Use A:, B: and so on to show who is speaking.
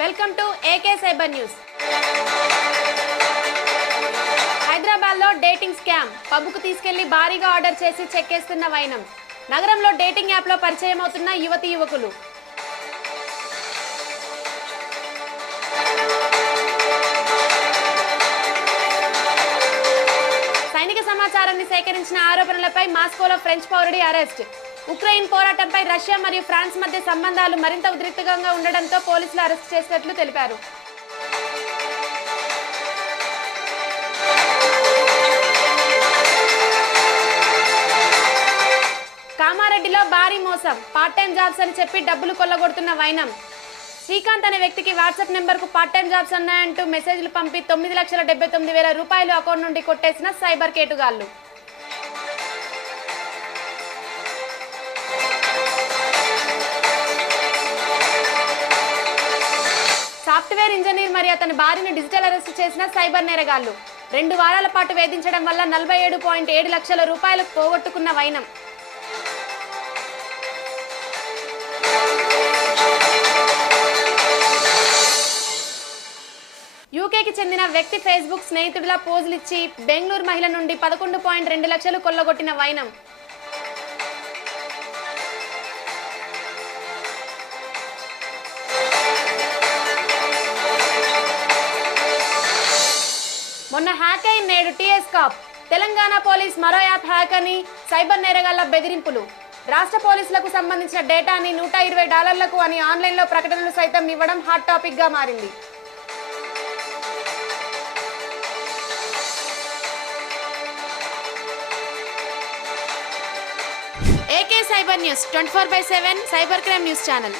A: Welcome to AK cyber news హైదరాబాద్లో dating scam. పబ్కు తీసుకెళ్ళి భారీగా ఆర్డర్ చేసి చెక్కేస్తున్న వైనం. నగరంలో డేటింగ్ యాప్లో పరిచయం అవుతున్న యువతి యువకులు. సైనిక సమాచారాన్ని సేకరించిన ఆరోపణలపై మాస్కోలో ఫ్రెంచ్ పౌరుడి అరెస్ట్. ఉక్రెయిన్ పోరాటంపై రష్యా మరియు ఫ్రాన్స్ మధ్య సంబంధాలు మరింత ఉద్రిక్తంగా ఉండడంతో పోలీసులు అరెస్ట్ చేసినట్లు తెలిపారు. కామారెడ్డిలో భారీ మోసం పార్ట్ టైం జాబ్స్ అని చెప్పి డబ్బులు కొల్లగొడుతున్న వైనం. శ్రీకాంత్ అనే వ్యక్తికి వాట్సాప్ నెంబర్కు పార్ట్ టైం జాబ్స్ ఉన్నాయంటూ మెసేజ్లు పంపి తొమ్మిది లక్షల డెబ్బై తొమ్మిది వేల రూపాయలు అకౌంట్ నుండి కొట్టేసిన సైబర్ కేటుగాళ్ళు సాఫ్ట్వేర్ ఇంజనీర్ మరియు అతని భార్యను డిజిటల్ అరెస్ట్ చేసిన సైబర్ నేరగాళ్ళు రెండు వారాల పాటు వేధించడం వల్ల నలభై ఏడు పాయింట్ ఏడు లక్షల రూపాయలు పోగొట్టుకున్న వైనం. యూకేకి చెందిన వ్యక్తి ఫేస్బుక్ స్నేహితుడిలా పోజులిచ్చి బెంగళూరు మహిళ నుండి పదకొండు పాయింట్ రెండు లక్షలు కొల్లగొట్టిన వైనం. మొన్న హ్యాక్ అయిన నేడు టీఎస్ కాప్. తెలంగాణ పోలీస్ మరో యాప్ హ్యాక్ అని సైబర్ నేరగాళ్ళ బెదిరింపులు. రాష్ట్ర పోలీసులకు సంబంధించిన డేటాని నూట ఇరవై డాలర్లకు అని ఆన్లైన్లో ప్రకటనలు సైతం ఇవ్వడం హాట్ టాపిక్గా మారింది. AK cyber news twenty four by seven cyber crime news channel.